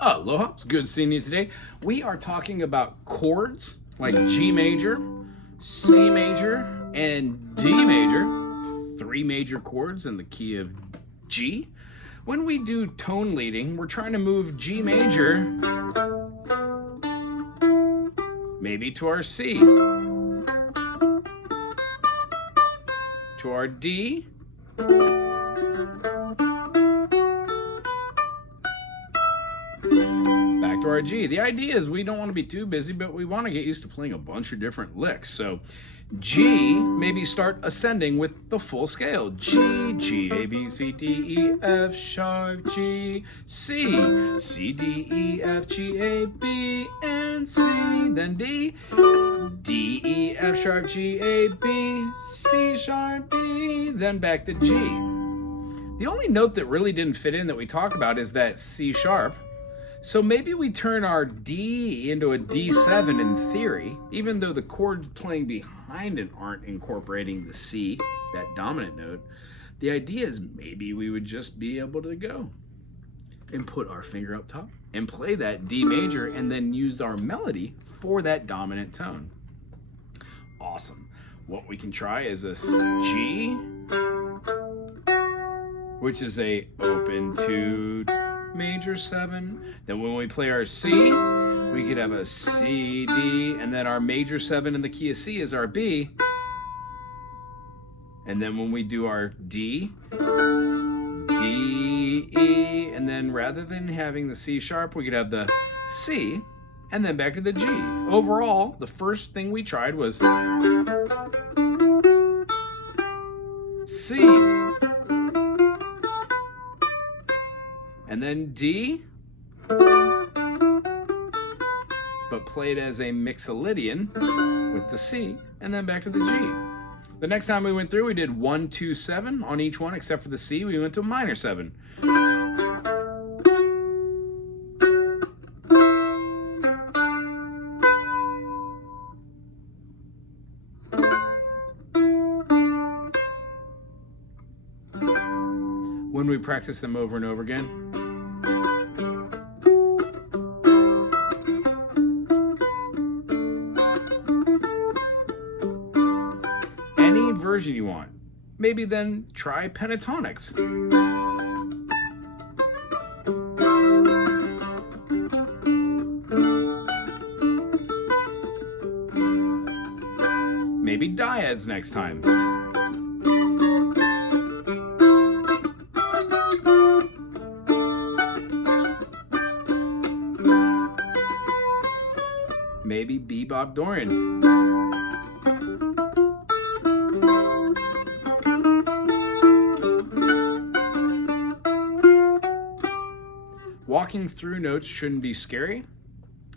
Aloha, it's good seeing you today. We are talking about chords like G major, C major, and D major, three major chords in the key of G. When we do tone leading, we're trying to move G major maybe to our C, to our D, back to our G. The idea is we don't want to be too busy, but we want to get used to playing a bunch of different licks. So G, maybe start ascending with the full scale. G, G, A, B, C, D, E, F, sharp, G, C, C, D, E, F, G, A, B, and C. Then D, D, E, F, sharp, G, A, B, C, sharp, D. Then back to G. The only note that really didn't fit in that we talked about is that C sharp. So maybe we turn our D into a D7 in theory, even though the chords playing behind it aren't incorporating the C, that dominant note. The idea is maybe we would just be able to go and put our finger up top and play that D major and then use our melody for that dominant tone. Awesome. What we can try is a G, which is a open to major 7. Then when we play our C, we could have a C, D, and then our major 7 in the key of C is our B. And then when we do our D, D, E, and then rather than having the C sharp, we could have the C, and then back to the G. Overall, the first thing we tried was C, and then D, but played as a mixolydian with the C, and then back to the G. The next time we went through, we did 1, 2, 7 on each one, except for the C, we went to a minor 7. When we practice them over and over again, any version you want. Maybe then try pentatonics. Maybe dyads next time. Maybe bebop Dorian. Walking through notes shouldn't be scary.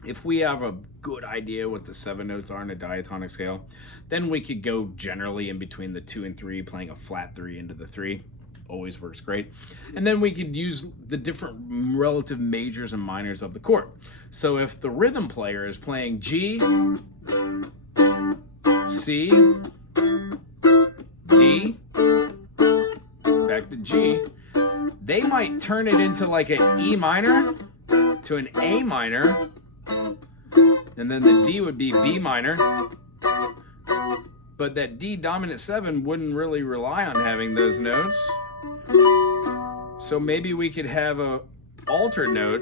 If we have a good idea what the 7 notes are in a diatonic scale, then we could go generally in between the 2 and 3, playing a flat 3 into the 3. Always works great. And then we could use the different relative majors and minors of the chord. So if the rhythm player is playing G, C, D, back to G, they might turn it into like an E minor to an A minor, and then the D would be B minor. But that D dominant 7 wouldn't really rely on having those notes. So maybe we could have a altered note.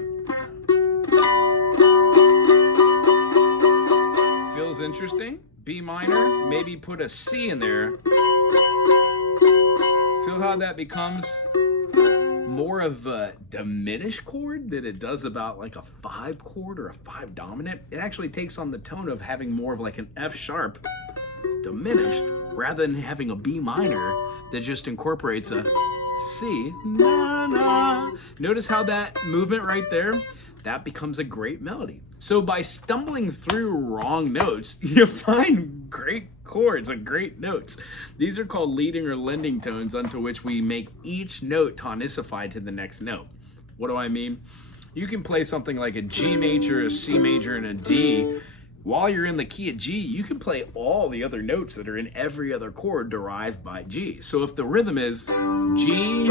Feels interesting. B minor, maybe put a C in there. Feel how that becomes more of a diminished chord than it does about like a 5 chord or a 5 dominant. It actually takes on the tone of having more of like an F sharp diminished rather than having a B minor that just incorporates a C. Na, na. Notice how that movement right there, that becomes a great melody. So by stumbling through wrong notes, you find great chords and great notes. These are called leading or lending tones, unto which we make each note tonicified to the next note. What do I mean? You can play something like a G major, a C major, and a D. While you're in the key of G, you can play all the other notes that are in every other chord derived by G. So if the rhythm is G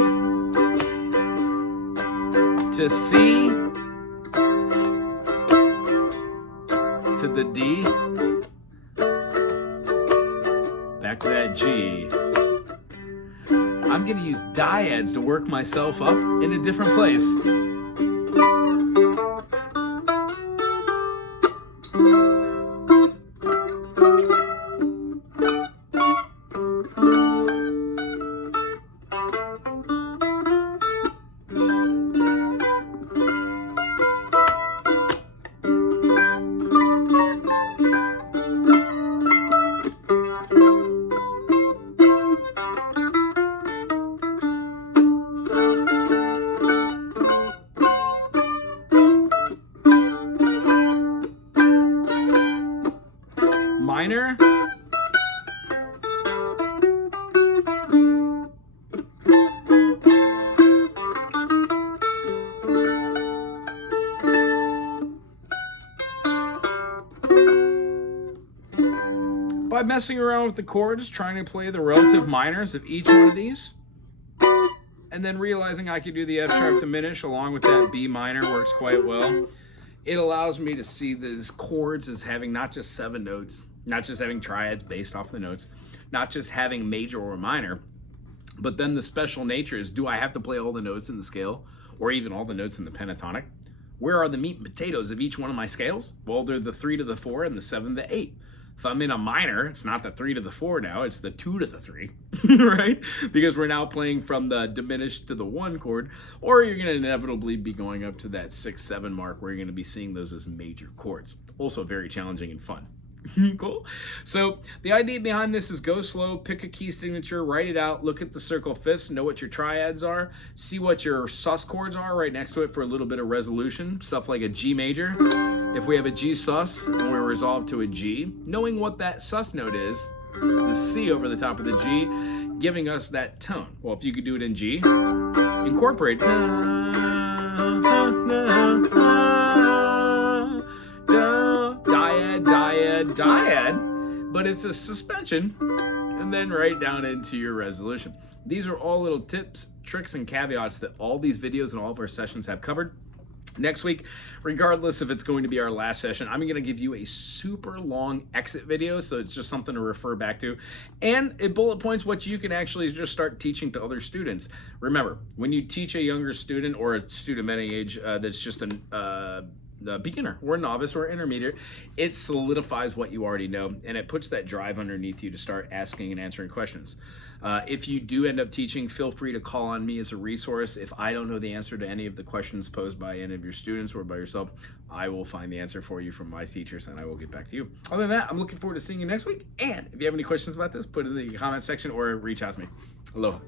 to C to the D, back to that G. I'm gonna use dyads to work myself up in a different place. Minor. By messing around with the chords, trying to play the relative minors of each one of these, and then realizing I could do the F sharp diminished along with that B minor works quite well. It allows me to see these chords as having not just 7 notes, not just having triads based off the notes, not just having major or minor, but then the special nature is, do I have to play all the notes in the scale or even all the notes in the pentatonic? Where are the meat and potatoes of each one of my scales? Well, they're the 3 to the 4 and the 7 to the 8. If I'm in a minor, it's not the 3 to the 4 now, it's the 2 to the 3, right? Because we're now playing from the diminished to the 1 chord, or you're gonna inevitably be going up to that 6, 7 mark where you're gonna be seeing those as major chords. Also very challenging and fun. Cool. So the idea behind this is go slow, pick a key signature, write it out, look at the circle fifths, know what your triads are, see what your sus chords are right next to it for a little bit of resolution, stuff like a G major. If we have a G sus and we resolve to a G, knowing what that sus note is, the C over the top of the G, giving us that tone. Well, if you could do it in G, incorporate dyad, but it's a suspension, and then right down into your resolution. These are all little tips, tricks, and caveats that all these videos and all of our sessions have covered. Next week, regardless if it's going to be our last session, I'm going to give you a super long exit video, so it's just something to refer back to. And it bullet points what you can actually just start teaching to other students. Remember, when you teach a younger student or a student of any age that's just the beginner or a novice or intermediate, it solidifies what you already know, and it puts that drive underneath you to start asking and answering questions. If you do end up teaching, feel free to call on me as a resource. If I don't know the answer to any of the questions posed by any of your students or by yourself, I will find the answer for you from my teachers, and I will get back to you. Other than that, I'm looking forward to seeing you next week. And if you have any questions about this, put it in the comment section or reach out to me. Aloha.